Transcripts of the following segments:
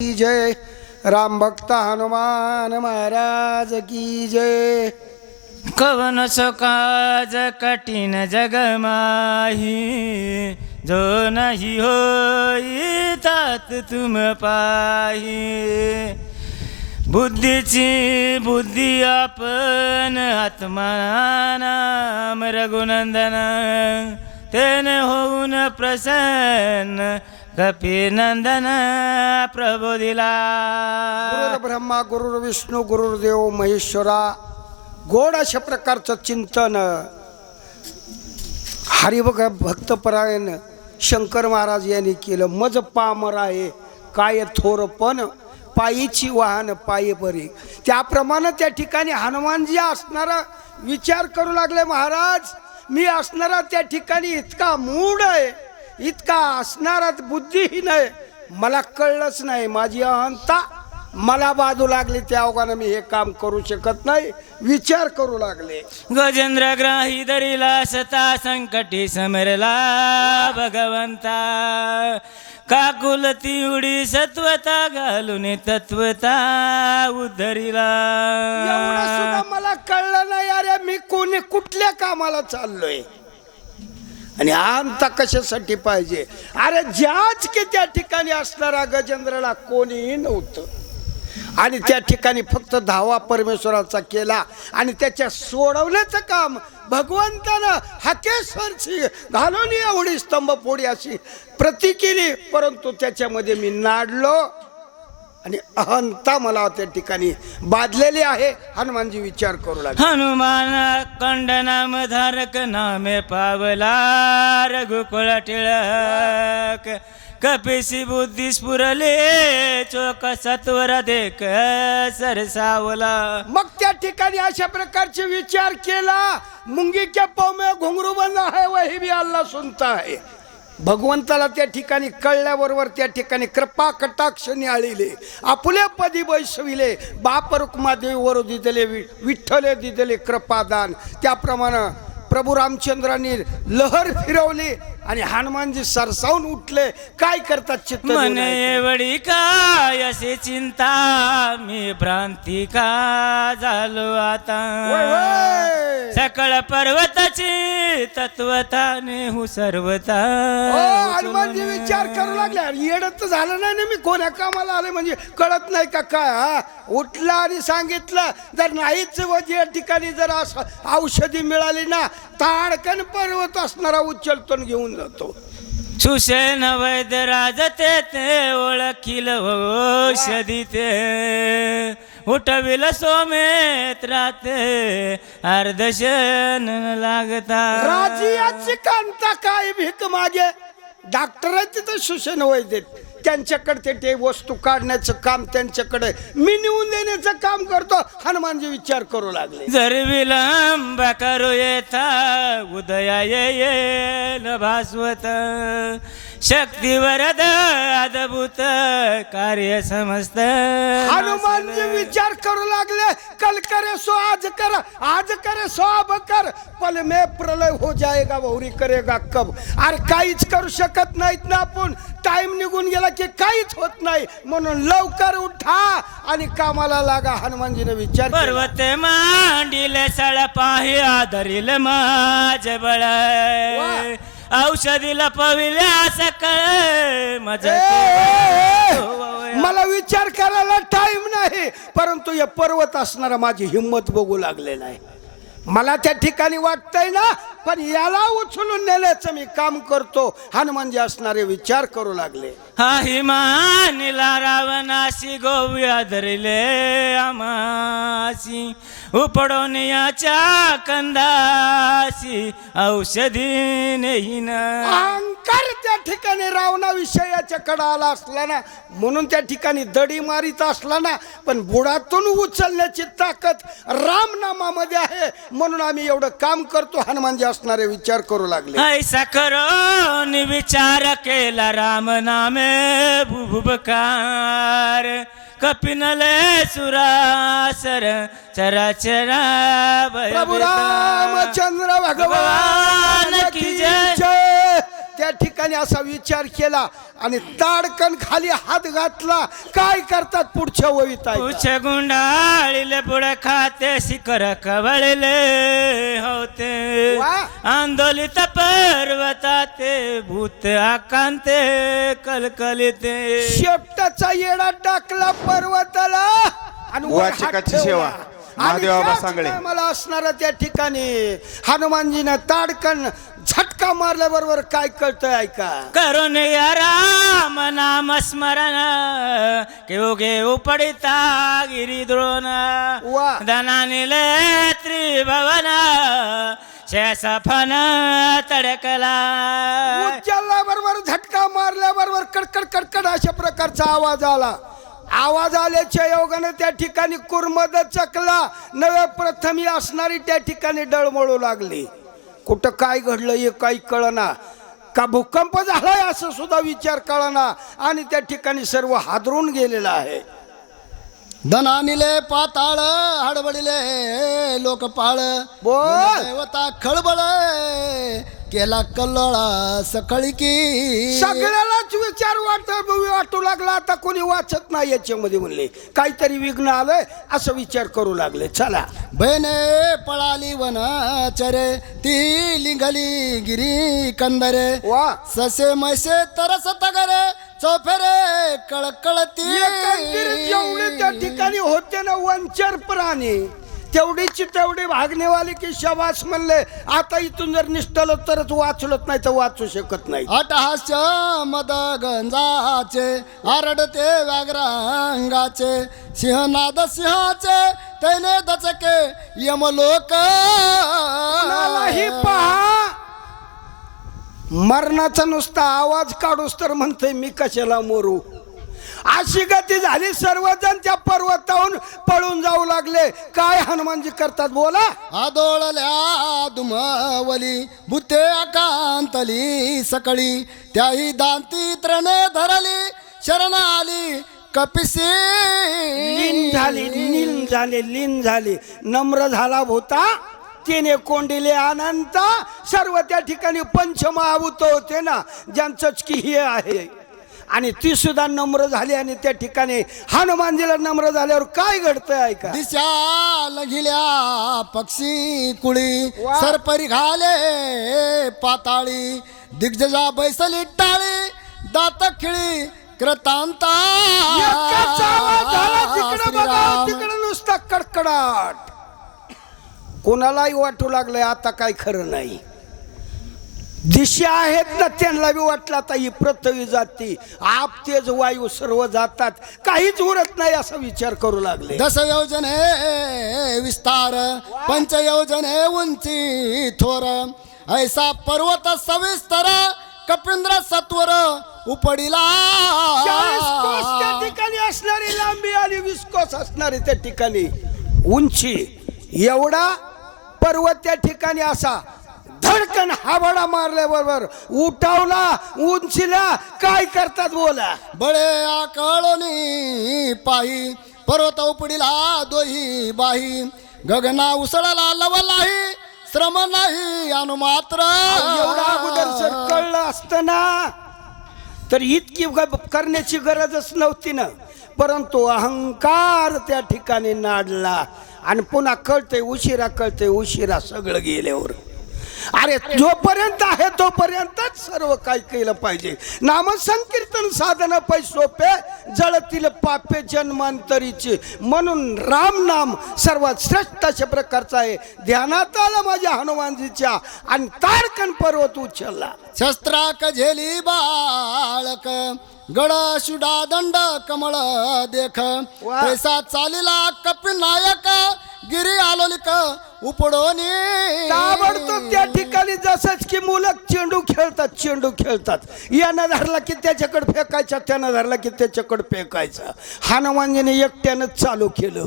की जय। राम भक्त हनुमान महाराज की जय। कवन सो काज कठिन जग माही, जो नहीं होई तात तुम पाही। बुद्धीची बुद्धी आपण आत्मा नाम रघुनंदन, तेने होऊन प्रसन्न कपिनंदन प्रबोधिला। गुरुर ब्रह्मा गुरुर विष्णू गुरुर्देव महेश्वरा। गोड अशा प्रकारचं चिंतन हरिभक्तपरायण शंकर महाराज यांनी केलं। मज पामराये काय थोरपण, पायीची वाहन पायी बरी। त्याप्रमाणे त्या ठिकाणी हनुमानजी असणारा विचार करू लागले, महाराज मी असणारा त्या ठिकाणी इतका मूढ आहे, इतका असणारा बुद्धिहीन आहे, मला कळलंच नाही, माझी अहंता मला बाजू लागली, त्या अवघाने मी हे काम करू शकत नाही, विचार करू लागले। गजेंद्र ग्राही धरिला सता संकटी समरला भगवंता, काकुलती उडी सत्वता घालून तत्वता उद्धरिला। एवढं सुद्धा मला कळलं नाही, अरे मी कोणी कुठल्या कामाला चाललोय आणि अहंता कशासाठी पाहिजे। अरे ज्याच की त्या ठिकाणी असणारा गजेंद्रला कोणीही नव्हतं आणि त्या ठिकाणी फक्त धावा परमेश्वराचा केला आणि त्याच्या सोडवण्याचं काम भगवंतानं हाकेश्वरची घालून एवढी स्तंभफोडी अशी प्रति केली, परंतु त्याच्यामध्ये मी नाडलो आणि अहंता मला त्या ठिकाणी बाधलेली आहे। हनुमानजी विचार करू लागले। हनुमान कंड नाम धारक नामे पावला, रघुकुळ टिळक कपिसी बुद्धी स्फुरले, चोक सत्वर देख सरसावला। मग त्या ठिकाणी अशा प्रकारचे विचार केला, मुंगी के पाँव में घुंघरू बंधा है वही भी अल्लाह सुनता है। भगवंताला त्या ठिकाणी कळल्याबरोबर त्या ठिकाणी कृपा कटाक्ष निआळिले, आपुले पदी बैसविले, बाप रुक्मादेवी वर दिदले विठ्ठले दिदले कृपादान। त्याप्रमाणे प्रभू रामचंद्रांनी लहर फिरवली आणि हनुमानजी सरसावून उठले। काय करतात चित्त मन एवढी काय असे चिंता, मी भ्रांती का झालो आता। सकळ पर्वताची तत्वता नेहू सर्वता। हनुमानजी विचार करू लागले, येडत झालं नाही ना, मी कोण्या कामाला आले म्हणजे कळत नाही का काय। हा उठला आणि सांगितलं, जर नाहीच या ठिकाणी जर औषधी मिळाली ना, ताडकन पर्वत असणारा उचलतो घेऊन जातो। सुसेन वैद्य राजते ते ओळखील औषधी ते, उठविल सोमेत राते अर्धशन लागता। राजियाची कांता काय भीक मागे, डॉक्टरांचे तर सुसेन वैद्य त्यांच्याकडे ते वस्तू काढण्याचं काम त्यांच्याकडे, मी नेऊन देण्याचं काम करतो। हनुमानजी विचार करू लागले, जर विलंब करू येता उदया येईल भास्वत, शक्ती वरद अद्भुत कार्य समस्त। हनुमानजी विचार करू लागले, कल करे सो आज कर, आज करे सो अब कर, पल में प्रलय हो जाएगा बहुरी करेगा कब। अरे काहीच करू शकत नाहीत ना आपण, टाइम निघून गेला की काहीच होत नाही, म्हणून लवकर उठा आणि कामाला लागा। हनुमानजीने विचार पर्वत मांडील सळ पाही आदरील माझ बळ, औषधीला पविल्या सकळ मज। मला विचार करायला टाइम नाही, परंतु या पर्वत असणारा माझी हिंमत बघू लागलेला आहे। मला त्या ठिकाणी वाटतंय ना, पण याला उचलून नेल्याचं मी काम करतो। हनुमानजी असणारे विचार करू लागले। हा हिमानिला रावणाशी गोव्या धरले आमासी, उपडून याच्या कंदासी औषधी नेहीन। अहंकार त्या ठिकाणी रावणाविषयाच्या कडा आला असला ना, म्हणून त्या ठिकाणी दडी मारीत असला ना, पण बुडातून उचलण्याची ताकद रामनामामध्ये आहे, म्हणून आम्ही एवढं काम करतो। हनुमानजी असणारे विचार करू लागले। ऐसा करून विचार केला राम नामे भुभुबकार, कपिनले सुरासर चराचरा प्रभु रामचंद्र भगवान की जय। त्या त्या ठिकाणी असा विचार केला आणि ताडकन खाली हात घातला. काय करतात पुढच्या ओळीत ऐका. उच्च गुंडाळीले पुढे खाते शिखर कवळले होते वा. आंदोलित पर्वताते भूत आकांते कलकलिते शेपटाचा येडा टाकला पर्वताला आणि वर हात वाचिकाची ठेवला. सेवा. आणि महादेव बाबा त्याच सांगळे. टायमाला असणारा त्या ठिकाणी हनुमानजीनं ताडकन झटका मारल्याबरोबर काय कळतंय ऐका. करून या राम नाम स्मरण केवगे उपडिता गिरिद्रोण वा. धनानिले त्रिभवन शेषफन तडकला उचलल्याबरोबर झटका मारल्याबरोबर कडकड कडकड अशा प्रकारचा आवाज आला. आवाज आल्याच्या योगाने त्या ठिकाणी कुर्मद चकला नव्या प्रथमी असणारी त्या ठिकाणी डळमळू लागली. कुठं काय घडलं हे काही कळना. का भूकंप झालाय असं सुद्धा विचार कळना आणि त्या ठिकाणी सर्व हादरून गेलेलं आहे. धनानिले पाताळ हडबडिले लोकपाळ बोल. देवता खळबळ केला कल्लोळा सकाळी की सगळ्यालाच विचार वाटू लागला. आता कोणी वाचत नाही याच्यामध्ये म्हणले काहीतरी विघ्न आलंय असं विचार करू लागले. चला बहिणे पळाली वनाचरे ती लिंगली गिरी कंदरे वा. ससे मैसे तरस तगरे चौफेरे कळकळती एकंदरीत जेवढे त्या ठिकाणी होते ना वंचर प्राणी तेवढीची तेवढी भागणेवाली की शबास म्हणले. आता इथून जर निष्ठलं तरच वाचलत नाही तर वाचू शकत नाही. अटहास्य मद गंजाचे आरडते व्याघ्रांगाचे सिंहनाद सिंहाचे तैने दचके यमलोक कोणालाही पहा मरणाचा नुसता आवाज काढूस तर म्हणतोय मी कशाला मरू. अशी गती झाली. सर्वजण त्या पर्वताहून पळून जाऊ लागले. काय हनुमानजी करतात बोला. आदोळल्या दुमवली भूते अकांतली सकळी त्याही दांती त्रणे धरली शरण आली कपिसी लीन झाली नील झाले लीन झाली. नम्र झाला भूता तिने कोंडिले अनंत. सर्व त्या ठिकाणी पंचमहाभूत होते ना ज्यांचंच की हे आहे आणि ती सुद्धा नम्र झाली. आणि त्या ठिकाणी हनुमानजीला नम्र झाल्यावर काय घडतंय ऐका. दिशा लघिल्या पक्षी कुळी वा. सरपरी घाले पाताळी दिग्गजा बैसली टाळी दात खिळी कृतांता एकाच आवाज झाला. तिकडं बघा श्रीराम. तिकडं नुसता कडकडाट. कोणालाही वाटू लागलंय आता काय खरं नाही. दिशा आहेत ना त्यांना बी वाटलं आता ही पृथ्वी जाती आप तेज वायू सर्व जातात काहीच उरत नाही असा विचार करू लागले. 10 योजने विस्तार 5 योजने उंची थोर ऐसा पर्वत सविस्तर कपिंद्र सत्वर उपडिला 40 कोस त्या ठिकाणी असणारी लांबी आणि 20 कोस असणारी त्या ठिकाणी उंची एवढा पर्वत त्या ठिकाणी असा धडकन हाबडा मारल्याबरोबर उठावला उंचीला. काय करतात बोला. बळे आकळोनी पाही पर्वत उपडिला दोही बाही गगना उसळला लवलाही श्रम नाही अनुमात्र एवढा अगोदर जर कळलं असतं ना तर इतकी करण्याची गरजच नव्हती ना. परंतु अहंकार त्या ठिकाणी नाडला आणि पुन्हा कळते उशिरा सगळं गेल्यावर. अरे जोपर्यंत आहे तोपर्यंतच सर्व काय केलं पाहिजे. नाम संकीर्तन साधन पै सोपे जळतील पापे जन्मांतरीचे. म्हणून राम नाम सर्वात श्रेष्ठ अशा प्रकारचा आहे. ध्यानात आलं माझ्या हनुमानजीच्या आणि तारकन पर्वत उचलला. शस्त्राक झेली बाळक गड शुडा दंड कमळ देख वा. पैसा चालिला कपिल नायक गिरी आलोलिक उपडोनी ताबडतोब त्या ठिकाणी जसंच की मुलं चेंडू खेळतात. यानं धरला की त्याच्याकडे फेकायचा त्यानं धरला की त्याच्याकडे फेकायचा. हनुमानजीने एकट्यानं चालू केलं.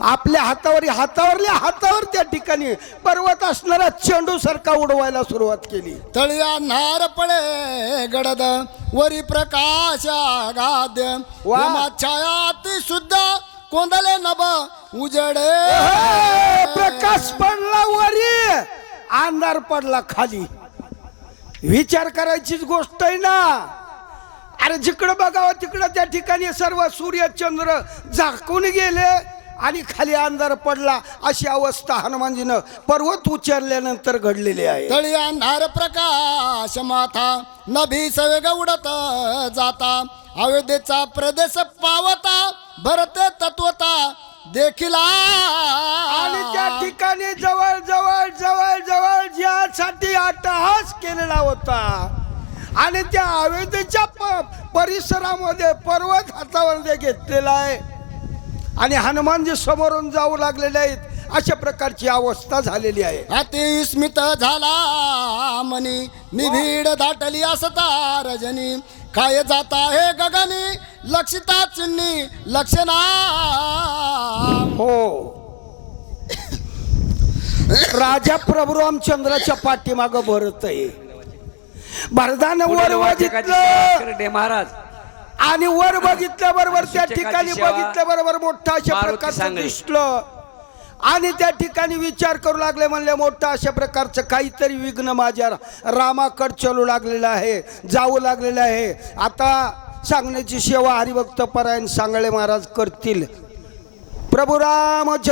आपल्या हातावर त्या ठिकाणी पर्वत असणारा चेंडू सारखा उडवायला सुरुवात केली. तळिया नार पळे गडद वरी प्रकाशा गाद्य वा. छाया अति शुद्ध कोंदले नभ उजडे प्रकाश पडला वरी अंधार पडला खाली. विचार करायचीच गोष्ट आहे ना. अरे जिकडं बघावं तिकडं त्या ठिकाणी सर्व सूर्य चंद्र झाकून गेले आणि खाली अंधार पडला. अशी अवस्था हनुमानजीनं पर्वत उचलल्यानंतर घडलेली आहे. तळी अंधार प्रकाश माथा नभी सवेग उडत जाता अयोध्येचा प्रदेश पावता भरते तत्वता देखील आणि त्या ठिकाणी जवळ जवळ जवळ जवळ ज्यासाठी अट्टहास केलेला होता आणि त्या अयोध्येच्या परिसरामध्ये पर्वत हातावर घेतलेला आहे आणि हनुमानजी समोरून जाऊ लागलेले आहेत. अशा प्रकारची अवस्था झालेली आहे. अति स्मित झाला मनी निभीड दाटली असता रजनी काय जाता हे गगनी लक्षिता चिन्नी लक्षणा. हो राजा प्रभू रामचंद्राच्या पाठीमागं भरत आहे. भरतानं वर बघितलं महाराज आणि वर बघितल्याबरोबर त्या प्रत्येकाची ठिकाणी सेवा बघितल्याबरोबर मोठा अशा मारुती प्रकारचं सांगली. दिसलं आणि त्या ठिकाणी विचार करू लागले. म्हणले मोठा अशा प्रकारचं काहीतरी विघ्न माझ्या रामाकड चलू लागलेलं आहे, जाऊ लागलेलं आहे. आता सांगण्याची सेवा हरिभक्त परायण सांगळे महाराज करतील. प्रभू राम